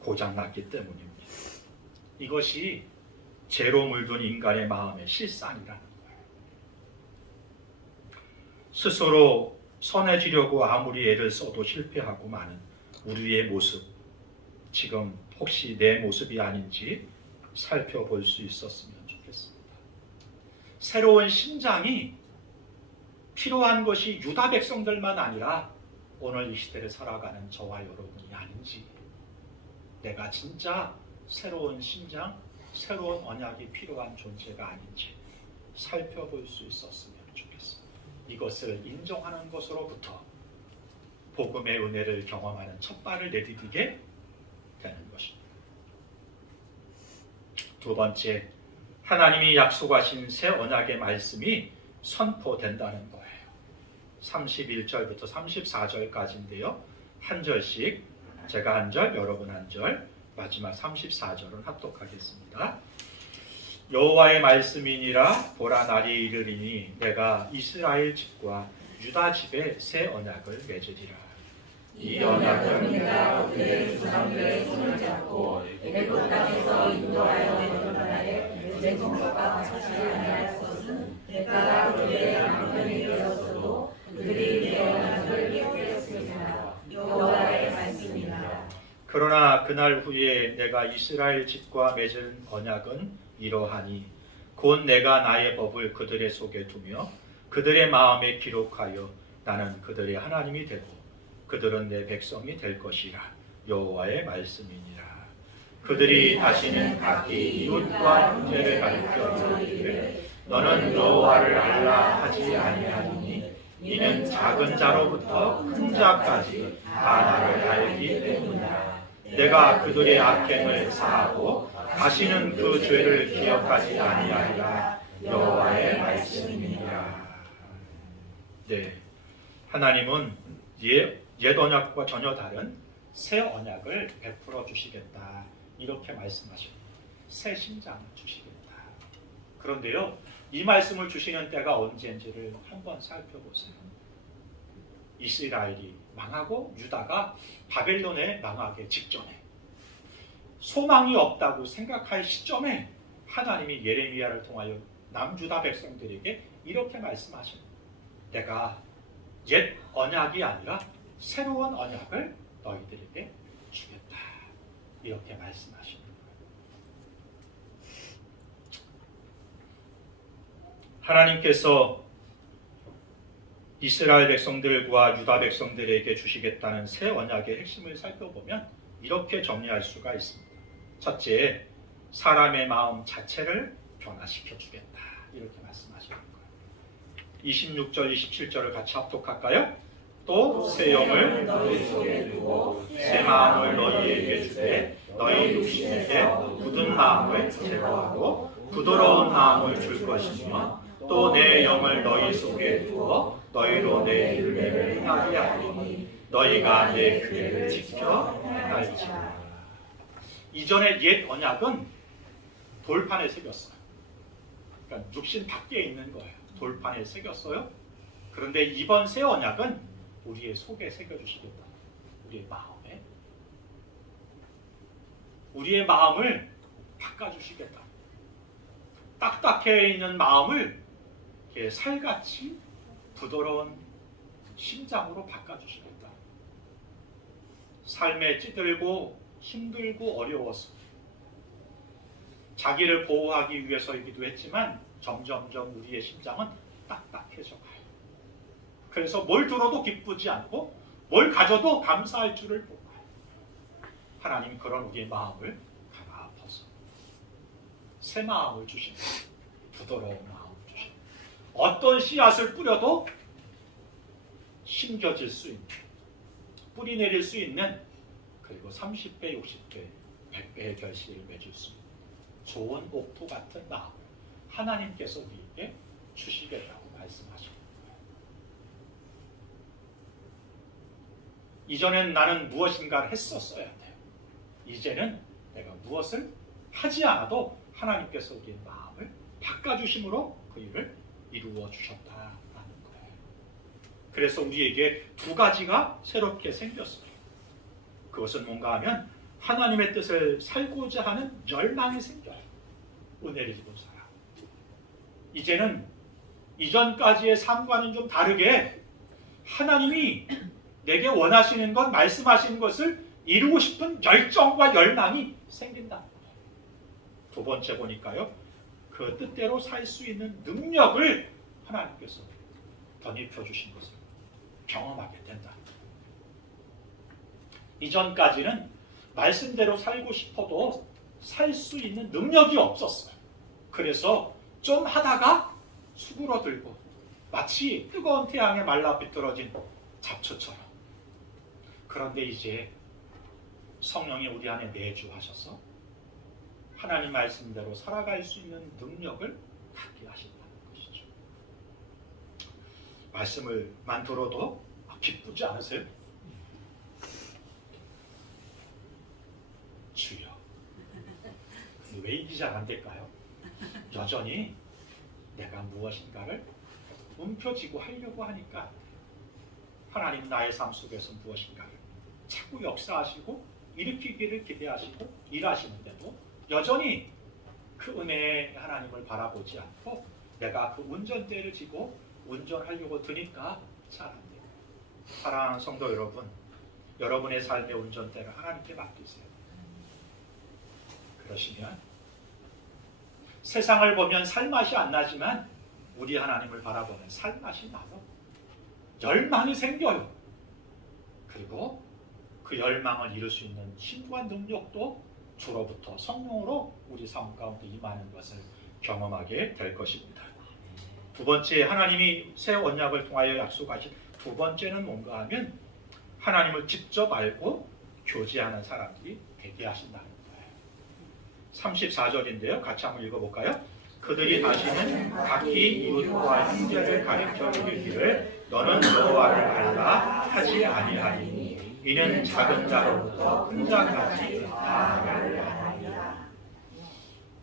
고장났기 때문입니다. 이것이 죄로 물든 인간의 마음의 실상이라는 거예요. 스스로 선해지려고 아무리 애를 써도 실패하고 마는 우리의 모습, 지금 혹시 내 모습이 아닌지 살펴볼 수 있었으면 좋겠습니다. 새로운 심장이 필요한 것이 유다 백성들만 아니라 오늘 이 시대를 살아가는 저와 여러분이 아닌지, 내가 진짜 새로운 심장, 새로운 언약이 필요한 존재가 아닌지 살펴볼 수 있었으면 좋겠습니다. 이것을 인정하는 것으로부터 복음의 은혜를 경험하는 첫 발을 내디디게 되는 것입니다. 두 번째, 하나님이 약속하신 새 언약의 말씀이 선포된다는 거예요. 31절부터 34절까지인데요. 한 절씩, 제가 한 절, 여러분 한 절, 마지막 34절은 합독하겠습니다. 여호와의 말씀이니라. 보라, 날이 이르리니 내가 이스라엘 집과 유다 집에 새 언약을 맺으리라. 이 언약은 내가 그들의 조상들의 손을 잡고 애굽 땅에서 인도하여 내던 날에 내 성벽과 같이 아니할 것은 내가 그들의 남편이 되었어도 그들이 내 언약을 깨뜨렸으리라. 여호와의 말씀이니라. 그러나 그날 후에 내가 이스라엘 집과 맺은 언약은 이러하니 곧 내가 나의 법을 그들의 속에 두며 그들의 마음에 기록하여 나는 그들의 하나님이 되고 그들은 내 백성이 될 것이라. 여호와의 말씀이니라. 그들이 다시는 각기 이웃과 형제를 가리켜 이르기를 너는 여호와를 알라 하지 아니하니 이는 작은 자로부터 큰 자까지 다 나를 알기 때문이라. 내가 그들의 악행을 사하고 다시는 그 죄를 기억하지 아니하리라. 여호와의 말씀이니라. 네, 하나님은 옛 언약과 전혀 다른 새 언약을 베풀어 주시겠다. 이렇게 말씀하십니다. 새 심장을 주시겠다. 그런데요, 이 말씀을 주시는 때가 언제인지를 한번 살펴보세요. 이스라엘이 망하고 유다가 바벨론에 망하기 직전에, 소망이 없다고 생각할 시점에 하나님이 예레미야를 통하여 남유다 백성들에게 이렇게 말씀하십니다. 내가 옛 언약이 아니라 새로운 언약을 너희들에게 주겠다. 이렇게 말씀하시는 거예요. 하나님께서 이스라엘 백성들과 유다 백성들에게 주시겠다는 새 언약의 핵심을 살펴보면 이렇게 정리할 수가 있습니다. 첫째, 사람의 마음 자체를 변화시켜 주겠다. 이렇게 말씀하시는 거예요. 26절, 27절을 같이 합독할까요? 또 새 영을 너희 속에 두고 새 마음을 너희에게 주되 너희 육신에게 굳은 마음을 제거하고 부드러운 마음을 줄 것이며 또 내 영을 너희 속에 두어 너희로 내 일을 행하게 하리니 너희가 내 규례를 지켜 행할지라. 이전의 옛 언약은 돌판에 새겼어요. 그러니까 육신 밖에 있는 거예요. 돌판에 새겼어요. 그런데 이번 새 언약은 우리의 속에 새겨주시겠다. 우리의 마음에. 우리의 마음을 바꿔주시겠다. 딱딱해 있는 마음을 살같이 부드러운 심장으로 바꿔주시겠다. 삶에 찌들고 힘들고 어려워서 자기를 보호하기 위해서이기도 했지만 점점점 우리의 심장은 딱딱해져 가요. 그래서 뭘 들어도 기쁘지 않고 뭘 가져도 감사할 줄을 몰라요. 하나님 그런 우리의 마음을 갈아엎어서 새 마음을 주십니다. 부드러운 마음을 주십니다. 어떤 씨앗을 뿌려도 심겨질 수 있는, 뿌리 내릴 수 있는, 그리고 30배, 60배, 100배의 결실을 맺을 수 있는 좋은 옥토 같은 마음을 하나님께서 우리에게 주시겠다고 말씀하십니다. 이전엔 나는 무엇인가를 했었어야 돼요. 이제는 내가 무엇을 하지 않아도 하나님께서 우리의 마음을 바꿔주심으로 그 일을 이루어 주셨다라는 거예요. 그래서 우리에게 두 가지가 새롭게 생겼어요. 그것은 뭔가 하면 하나님의 뜻을 살고자 하는 열망이 생겨요. 은혜를 입은 사람. 이제는 이전까지의 삶과는 좀 다르게 하나님이 내게 원하시는 것, 말씀하시는 것을 이루고 싶은 열정과 열망이 생긴다. 두 번째 보니까요. 그 뜻대로 살 수 있는 능력을 하나님께서 덧입혀 주신 것을 경험하게 된다. 이전까지는 말씀대로 살고 싶어도 살 수 있는 능력이 없었어요. 그래서 좀 하다가 수그러들고 마치 뜨거운 태양에 말라 비틀어진 잡초처럼. 그런데 이제 성령이 우리 안에 내주하셔서 하나님 말씀대로 살아갈 수 있는 능력을 갖게 하신다는 것이죠. 말씀을만 들어도 기쁘지 않으세요? 주여, 왜 일이 잘 안 될까요? 여전히 내가 무엇인가를 움켜쥐고 하려고 하니까 하나님 나의 삶 속에서 무엇인가를 자꾸 역사하시고 일으키기를 기대하시고 일하시는데도 여전히 그 은혜의 하나님을 바라보지 않고 내가 그 운전대를 쥐고 운전하려고 드니까 잘 안 돼요. 사랑하는 성도 여러분, 여러분의 삶의 운전대를 하나님께 맡기세요. 그러시면 세상을 보면 살맛이 안 나지만 우리 하나님을 바라보면 살맛이 나서 열망이 생겨요. 그리고 그 열망을 이룰 수 있는 신부한 능력도 주로부터 성령으로 우리 삶 가운데 임하는 것을 경험하게 될 것입니다. 두 번째, 하나님이 새 언약을 통하여 약속하신 두 번째는 뭔가 하면 하나님을 직접 알고 교제하는 사람들이 되게 하신다는 거예요. 34절인데요. 같이 한번 읽어볼까요? 그들이 다시는 각기 이웃과 형제를 가리켜 이르기를 너는 여호와를 알라 하지 아니하리니 이는 작은 자로부터 큰 자까지 다 말을 하나니라.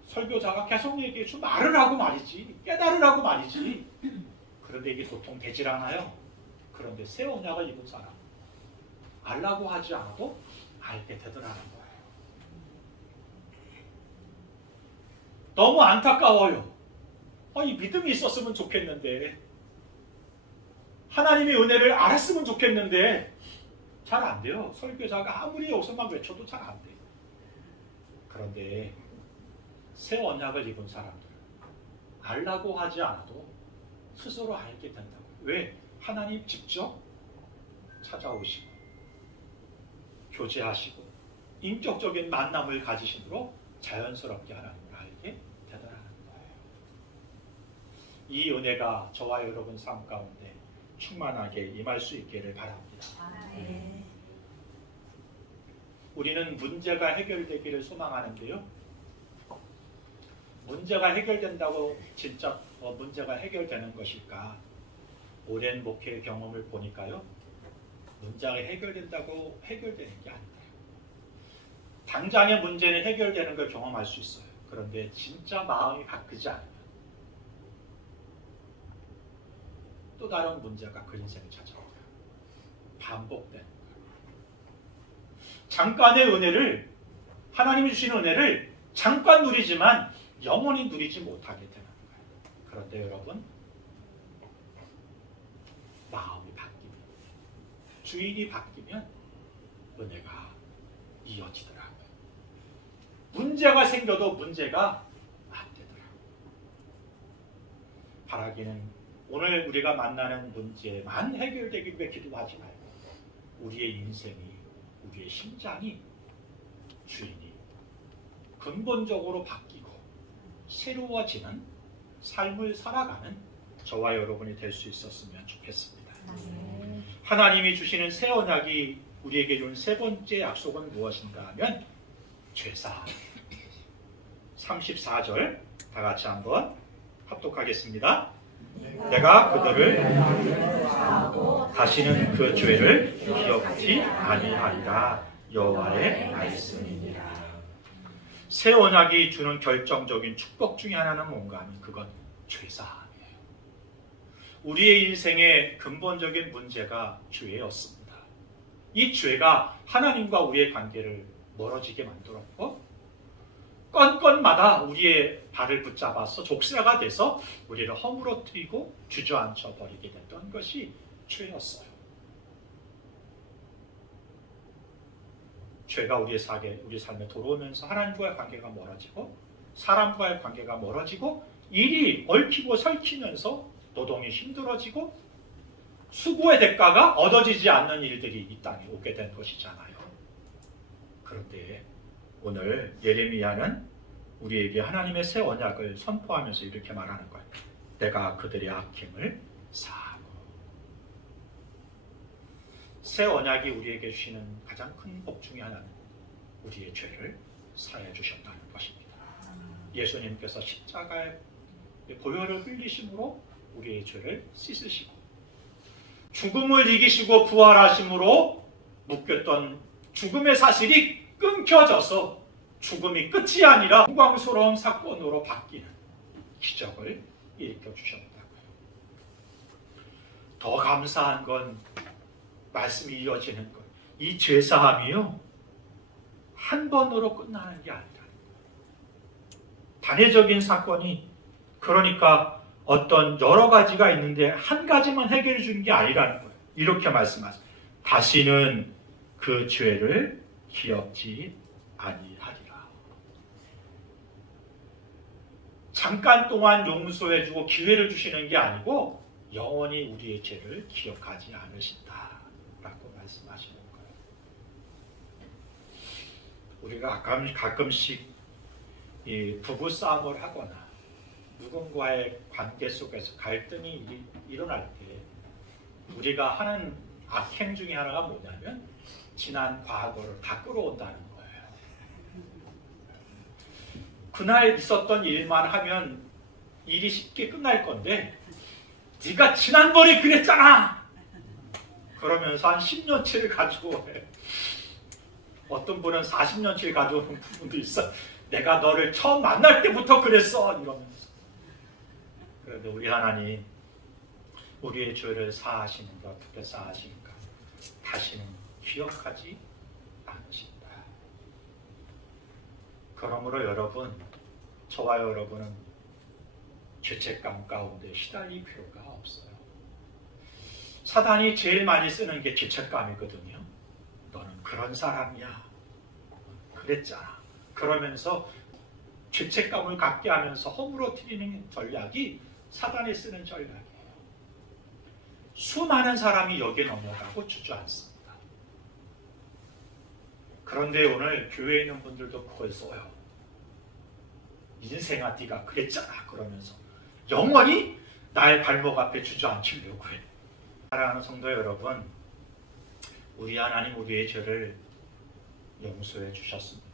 설교자가 계속 얘기해 좀 말을 하고 말이지, 깨달으라고 말이지. 그런데 이게 도통 되질 않아요. 그런데 새 언약을 입은 사람, 알라고 하지 않아도 알게 되더라는 거예요. 너무 안타까워요. 이 믿음이 있었으면 좋겠는데, 하나님의 은혜를 알았으면 좋겠는데 잘 안 돼요. 설교자가 아무리 여기서만 외쳐도 잘 안 돼요. 그런데 새 언약을 입은 사람들은 알라고 하지 않아도 스스로 알게 된다고. 왜? 하나님 직접 찾아오시고 교제하시고 인격적인 만남을 가지심으로 자연스럽게 하나님을 알게 되더라는 거예요. 이 은혜가 저와 여러분 삶 가운데 충만하게 임할 수 있기를 바랍니다. 우리는 문제가 해결되기를 소망하는데요. 문제가 해결된다고 진짜 문제가 해결되는 것일까? 오랜 목회 경험을 보니까요. 문제가 해결된다고 해결되는 게 아니에요. 당장의 문제는 해결되는 걸 경험할 수 있어요. 그런데 진짜 마음이 바뀌지 않으면 또 다른 문제가 그 인생을 찾아와요. 반복되는 거예요. 잠깐의 은혜를, 하나님이 주시는 은혜를 잠깐 누리지만 영원히 누리지 못하게 되는 거예요. 그런데 여러분, 마음이 바뀌면, 주인이 바뀌면 은혜가 이어지더라고요. 문제가 생겨도 문제가 안 되더라고요. 바라기는 오늘 우리가 만나는 문제만 해결되기 위해 기도하지 말고 우리의 인생이, 우리의 심장이, 주인이 근본적으로 바뀌고 새로워지는 삶을 살아가는 저와 여러분이 될 수 있었으면 좋겠습니다. 하나님이 주시는 새 언약이 우리에게 준 세 번째 약속은 무엇인가 하면 죄사함. 34절 다 같이 한번 합독하겠습니다. 내가 그들을 다시는 그 죄를 기억지 아니하리라. 여호와의 말씀입니다. 새 언약이 주는 결정적인 축복 중에 하나는 뭔가 하면 그건 죄사함이에요. 우리의 인생의 근본적인 문제가 죄였습니다. 이 죄가 하나님과 우리의 관계를 멀어지게 만들었고 건건마다 우리의 발을 붙잡아서 족쇄가 돼서 우리를 허물어뜨리고 주저앉혀 버리게 됐던 것이 죄였어요. 죄가 우리 삶에 들어오면서 하나님과의 관계가 멀어지고 사람과의 관계가 멀어지고 일이 얽히고 설키면서 노동이 힘들어지고 수고의 대가가 얻어지지 않는 일들이 이 땅에 오게 된 것이잖아요. 그런데 오늘 예레미야는 우리에게 하나님의 새 언약을 선포하면서 이렇게 말하는 거예요. 내가 그들의 악행을 사하고. 새 언약이 우리에게 주시는 가장 큰 복 중에 하나는 우리의 죄를 사해 주셨다는 것입니다. 예수님께서 십자가의 보혈을 흘리심으로 우리의 죄를 씻으시고 죽음을 이기시고 부활하심으로 묶였던 죽음의 사실이 끊겨져서 죽음이 끝이 아니라 영광스러운 사건으로 바뀌는 기적을 일으켜 주셨다고요. 더 감사한 건 말씀이 이어지는 것. 이 죄사함이요, 한 번으로 끝나는 게 아니라 단회적인 사건이, 그러니까 어떤 여러 가지가 있는데 한 가지만 해결해 주는 게 아니라는 거예요. 이렇게 말씀하세요. 다시는 그 죄를 기억지 아니하리라. 잠깐 동안 용서해주고 기회를 주시는 게 아니고 영원히 우리의 죄를 기억하지 않으신다라고 말씀하시는 거예요. 우리가 가끔씩 이 부부싸움을 하거나 누군가의 관계 속에서 갈등이 일어날 때 우리가 하는 악행 중에 하나가 뭐냐면 지난 과거를 다 끌어온다는 거예요. 그날 있었던 일만 하면 일이 쉽게 끝날 건데 네가 지난번에 그랬잖아! 그러면서 한 10년치를 가지고 해. 어떤 분은 40년치를 가져오는 부분도 있어. 내가 너를 처음 만날 때부터 그랬어! 이러면서. 그런데 우리 하나님, 우리의 죄를 사하시는가, 어떻게 사하시는가, 다시는 기억하지 않으신다. 그러므로 여러분, 저와 여러분은 죄책감 가운데 시달릴 필요가 없어요. 사단이 제일 많이 쓰는 게 죄책감이거든요. 너는 그런 사람이야. 그랬잖아. 그러면서 죄책감을 갖게 하면서 허물어뜨리는 전략이 사단이 쓰는 전략이에요. 수많은 사람이 여기에 넘어가고 주저앉습니다. 그런데 오늘 교회에 있는 분들도 그걸 써요. 인생아 네가 그랬잖아. 그러면서 영원히 나의 발목 앞에 주저앉히려고 해. 사랑하는 성도 여러분, 우리 하나님 우리의 죄를 용서해 주셨습니다.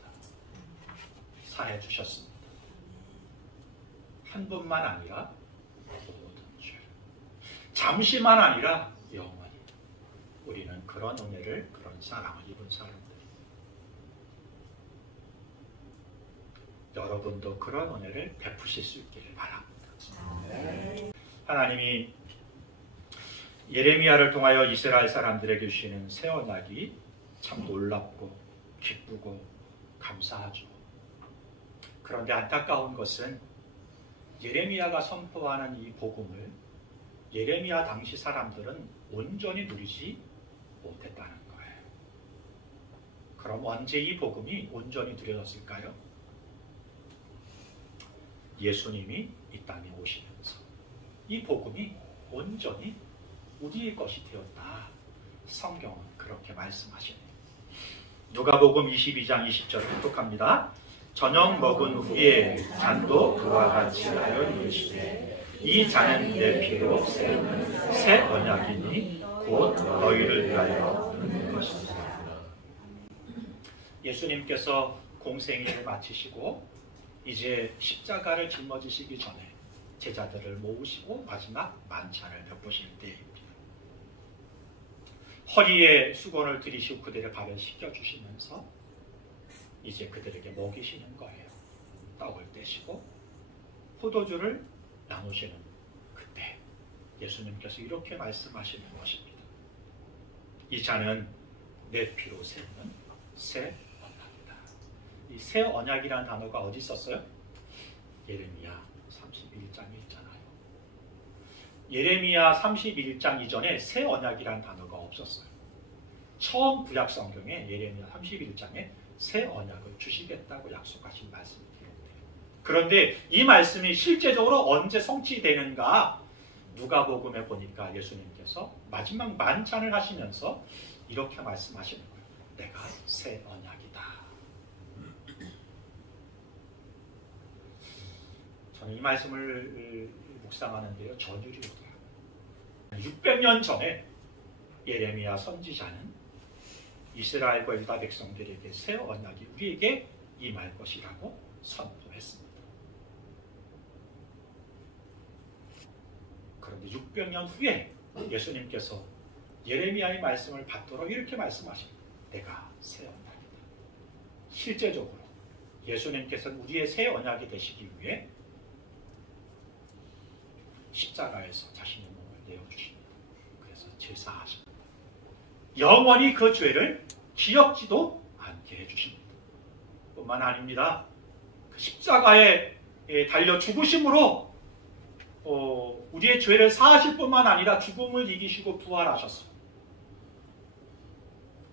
사해 주셨습니다. 한 번만 아니라 모든 죄, 잠시만 아니라 영원히. 우리는 그런 은혜를, 그런 사랑을 입은 사람들입니다. 여러분도 그런 은혜를 베푸실 수 있기를 바랍니다. 하나님이 예레미야를 통하여 이스라엘 사람들에게 주시는 새 언약이 참 놀랍고 기쁘고 감사하죠. 그런데 안타까운 것은 예레미야가 선포하는 이 복음을 예레미야 당시 사람들은 온전히 누리지 못했다는 거예요. 그럼 언제 이 복음이 온전히 누려졌을까요? 예수님이 이 땅에 오시면서 이 복음이 온전히 우리의 것이 되었다. 성경은 그렇게 말씀하시네요. 누가복음 22장 20절 교독합니다. 저녁 먹은 후에 잔도 그와 같이 하여 이르시되 이 잔은 내 피로 세우는 새 언약이니 곧 너희를 위하여 흐르는 것이다. 예수님께서 공생애를 마치시고 이제 십자가를 짊어지시기 전에 제자들을 모으시고 마지막 만찬을 베푸실 때입니다. 허리에 수건을 들이시고 그들의 발을 씻겨주시면서 이제 그들에게 먹이시는 거예요. 떡을 떼시고 포도주를 나누시는 그때 예수님께서 이렇게 말씀하시는 것입니다. 이 잔은 내 피로 세우는 새 언약이다. 이 새 언약이라는 단어가 어디 있었어요? 예레미야 31장에 있잖아요. 예레미야 31장 이전에 새 언약이라는 단어가 없었어요. 처음 구약 성경에 예레미야 31장에 새 언약을 주시겠다고 약속하신 말씀이 기록돼요. 그런데 이 말씀이 실제적으로 언제 성취되는가? 누가복음에 보니까 예수님께서 마지막 만찬을 하시면서 이렇게 말씀하시는 거예요. 내가 새 언약이다. 저는 이 말씀을 묵상하는데요, 전율이 오더라고요. 600년 전에 예레미야 선지자는 이스라엘과 유다 백성들에게 새 언약이 우리에게 임할 것이라고 선포했습니다. 그런데 600년 후에 예수님께서 예레미야의 말씀을 받들어 이렇게 말씀하십니다. 내가 새 언약이다. 실제적으로 예수님께서는 우리의 새 언약이 되시기 위해 십자가에서 자신의 몸을 내어주십니다. 그래서 제사하십니다. 영원히 그 죄를 기억지도 않게 해주십니다. 뿐만 아닙니다. 그 십자가에 달려 죽으심으로 우리의 죄를 사하실 뿐만 아니라 죽음을 이기시고 부활하셨습니다.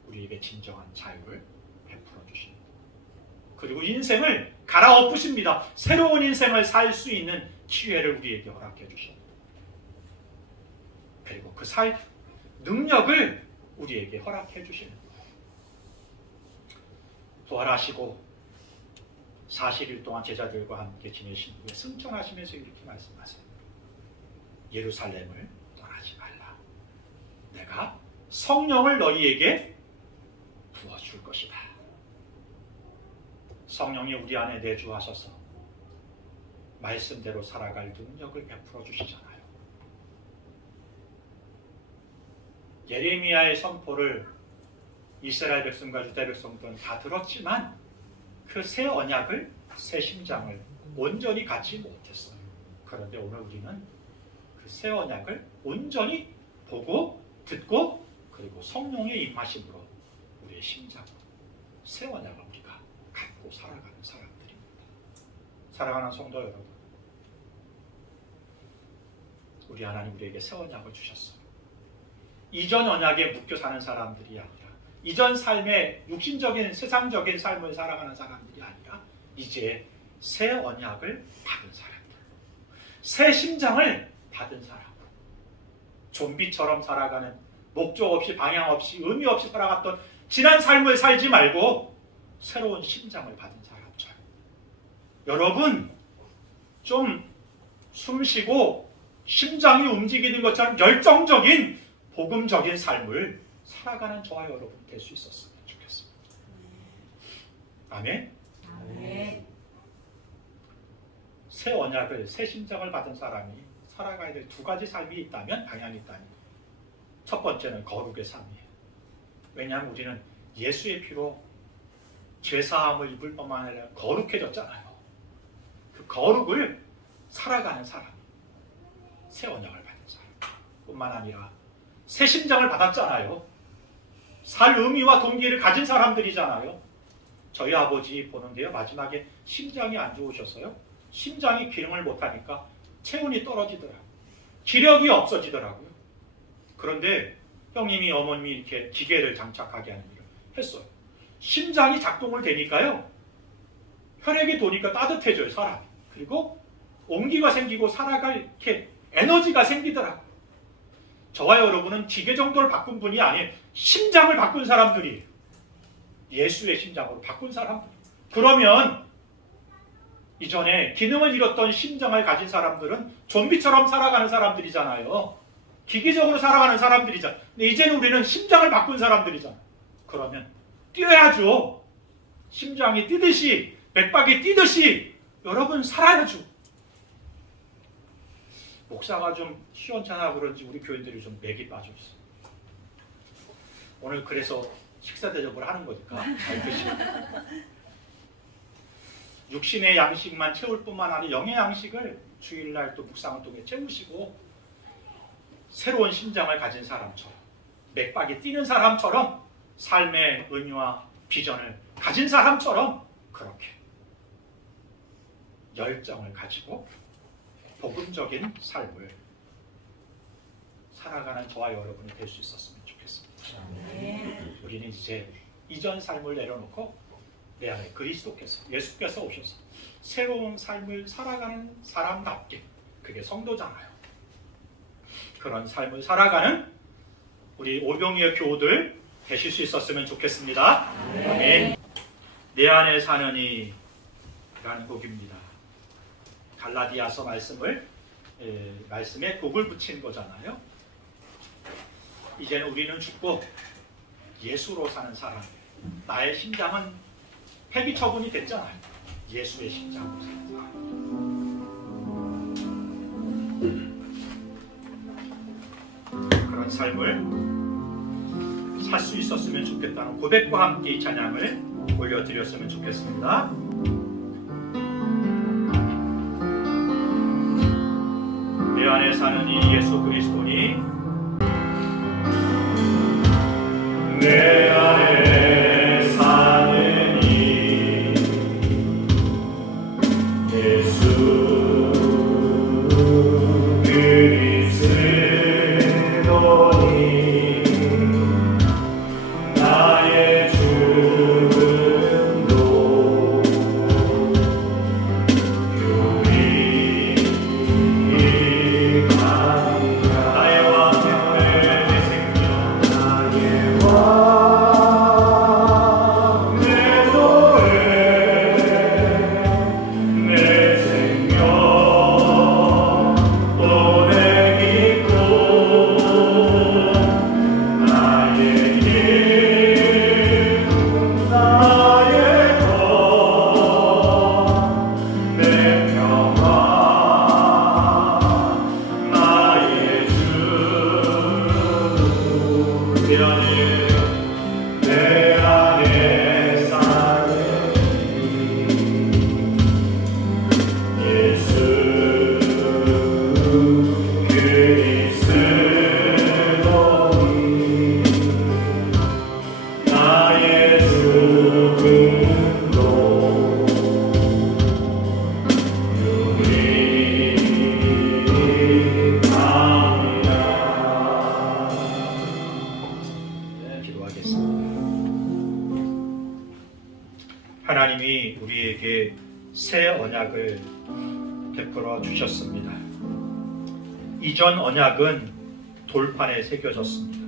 우리에게 진정한 자유를 베풀어 주십니다. 그리고 인생을 갈아엎으십니다. 새로운 인생을 살 수 있는 기회를 우리에게 허락해 주십니다. 그리고 그 살 능력을 우리에게 허락해 주시는 거예요. 부활하시고 40일 동안 제자들과 함께 지내신 후에 승천하시면서 이렇게 말씀하세요. 예루살렘을 떠나지 말라. 내가 성령을 너희에게 부어줄 것이다. 성령이 우리 안에 내주하셔서 말씀대로 살아갈 능력을 베풀어 주시잖아요. 예레미야의 선포를 이스라엘 백성과 유다 백성들은 다 들었지만 그 새 언약을, 새 심장을 온전히 갖지 못했어요. 그런데 오늘 우리는 그 새 언약을 온전히 보고 듣고 그리고 성령의 임하심으로 우리의 심장으로 새 언약을 우리가 갖고 살아가는 사람들입니다. 사랑하는 성도 여러분, 우리 하나님 우리에게 새 언약을 주셨어요. 이전 언약에 묶여 사는 사람들이 아니라, 이전 삶의 육신적인 세상적인 삶을 살아가는 사람들이 아니라 이제 새 언약을 받은 사람들, 새 심장을 받은 사람, 좀비처럼 살아가는, 목적 없이 방향 없이 의미 없이 살아갔던 지난 삶을 살지 말고 새로운 심장을 받은 사람처럼 여러분 좀 숨쉬고 심장이 움직이는 것처럼 열정적인 복음적인 삶을 살아가는 저와 여러분 될 수 있었으면 좋겠습니다. 아멘. 아멘. 새 언약을, 새 심장을 받은 사람이 살아가야 될 두 가지 삶이 있다면, 방향이 있다면, 첫 번째는 거룩의 삶이에요. 왜냐하면 우리는 예수의 피로 죄사함을 입을 뿐만 아니라 거룩해졌잖아요. 그 거룩을 살아가는 사람, 새 언약을 받은 사람 뿐만 아니라 새 심장을 받았잖아요. 살 의미와 동기를 가진 사람들이잖아요. 저희 아버지 보는데요, 마지막에 심장이 안 좋으셨어요. 심장이 기능을 못하니까 체온이 떨어지더라고요. 기력이 없어지더라고요. 그런데 형님이 어머님이 이렇게 기계를 장착하게 하는 일을 했어요. 심장이 작동을 되니까요, 혈액이 도니까 따뜻해져요, 사람이. 그리고 온기가 생기고 살아갈 이렇게 에너지가 생기더라고요. 저와 여러분은 기계 정도를 바꾼 분이 아니에요. 심장을 바꾼 사람들이에요. 예수의 심장으로 바꾼 사람들. 그러면 이전에 기능을 잃었던 심장을 가진 사람들은 좀비처럼 살아가는 사람들이잖아요. 기계적으로 살아가는 사람들이잖아요. 근데 이제는 우리는 심장을 바꾼 사람들이잖아요. 그러면 뛰어야죠. 심장이 뛰듯이, 맥박이 뛰듯이 여러분 살아야죠. 목사가 좀 시원찮아 그런지 우리 교인들이 좀 맥이 빠져있어요. 오늘 그래서 식사 대접을 하는 거니까 잘 드시고. 육신의 양식만 채울 뿐만 아니라 영의 양식을 주일날 또 묵상을 통해 채우시고, 새로운 심장을 가진 사람처럼, 맥박이 뛰는 사람처럼, 삶의 의미와 비전을 가진 사람처럼 그렇게 열정을 가지고 복음적인 삶을 살아가는 저와 여러분이 될 수 있었으면 좋겠습니다. 우리는 이제 이전 삶을 내려놓고 내 안에 그리스도께서, 예수께서 오셔서 새로운 삶을 살아가는 사람답게, 그게 성도잖아요. 그런 삶을 살아가는 우리 오병이의 교우들 되실 수 있었으면 좋겠습니다. 아멘. 내 안에 사는 이 라는 곡입니다. 갈라디아서 말씀에 곡을 붙인 거잖아요. 이제는 우리는 죽고 예수로 사는 사람. 나의 심장은 폐기 처분이 됐잖아요. 예수의 심장으로 사는 사람. 그런 삶을 살 수 있었으면 좋겠다는 고백과 함께 이 찬양을 올려드렸으면 좋겠습니다. 내 안에 사는 이 예수 그리스도니 내 안에 사는 이 예수 그리스도니 나의 죽음도 하나님이 우리에게 새 언약을 베풀어 주셨습니다. 이전 언약은 돌판에 새겨졌습니다.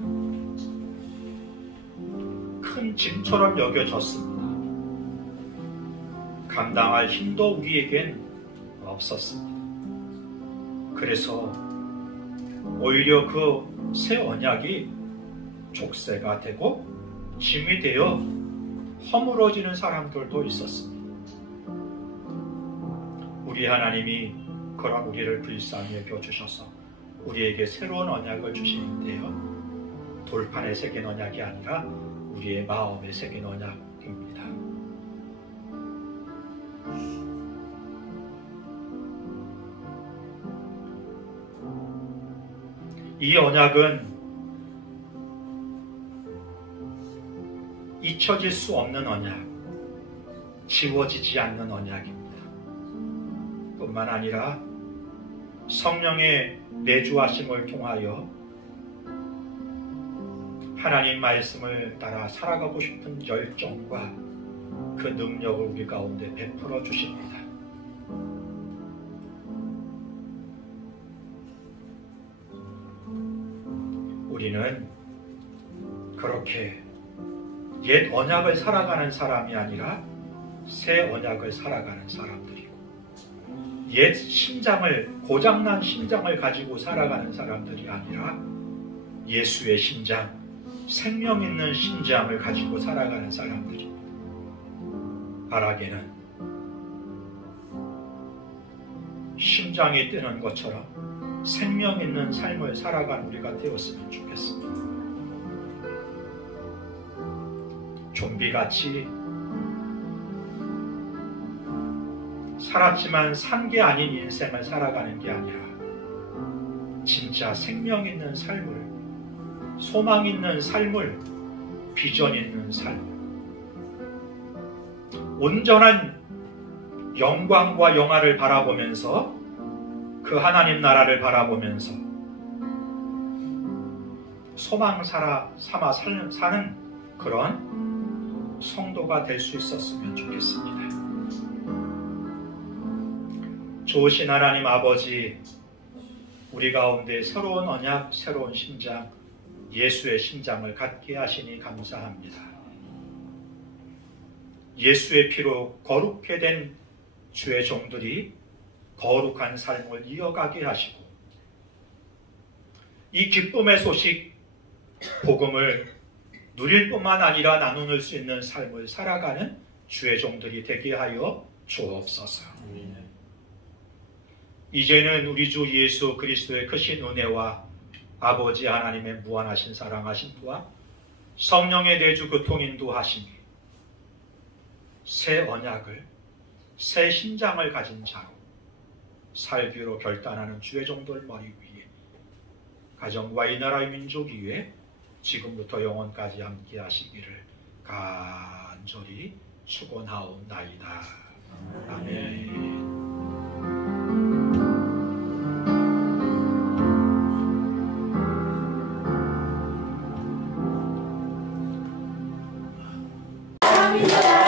큰 짐처럼 여겨졌습니다. 감당할 힘도 우리에겐 없었습니다. 그래서 오히려 그 새 언약이 족쇄가 되고 짐이 되어 허물어지는 사람들도 있었습니다. 우리 하나님이 그런 우리를 불쌍히 여겨주셔서 우리에게 새로운 언약을 주시는데요, 돌판에 새긴 언약이 아니라 우리의 마음에 새긴 언약입니다. 이 언약은 잊혀질 수 없는 언약, 지워지지 않는 언약입니다. 뿐만 아니라 성령의 내주하심을 통하여 하나님 말씀을 따라 살아가고 싶은 열정과 그 능력을 우리 가운데 베풀어 주십니다. 우리는 그렇게 옛 언약을 살아가는 사람이 아니라 새 언약을 살아가는 사람들이고, 옛 심장을, 고장난 심장을 가지고 살아가는 사람들이 아니라 예수의 심장, 생명 있는 심장을 가지고 살아가는 사람들입니다. 바라게는 심장이 뛰는 것처럼 생명 있는 삶을 살아가는 우리가 되었으면 좋겠습니다. 좀비같이 살았지만 산 게 아닌 인생을 살아가는 게 아니라 진짜 생명 있는 삶을, 소망 있는 삶을, 비전 있는 삶을, 온전한 영광과 영화를 바라보면서 그 하나님 나라를 바라보면서 소망 삼아 사는 그런 성도가 될 수 있었으면 좋겠습니다. 좋으신 하나님 아버지, 우리 가운데 새로운 언약, 새로운 심장, 예수의 심장을 갖게 하시니 감사합니다. 예수의 피로 거룩게 된 주의 종들이 거룩한 삶을 이어가게 하시고, 이 기쁨의 소식, 복음을 누릴 뿐만 아니라 나눌 수 있는 삶을 살아가는 주의 종들이 되게 하여 주옵소서. 이제는 우리 주 예수 그리스도의 크신 은혜와 아버지 하나님의 무한하신 사랑하심과 성령의 내주 교통인도하심이 새 언약을, 새 심장을 가진 자로 살기로 결단하는 주의 종들 머리 위에, 가정과 이 나라의 민족 위에 지금부터 영원까지 함께 하시기를 간절히 축원하옵나이다. 아멘. 사랑합니다.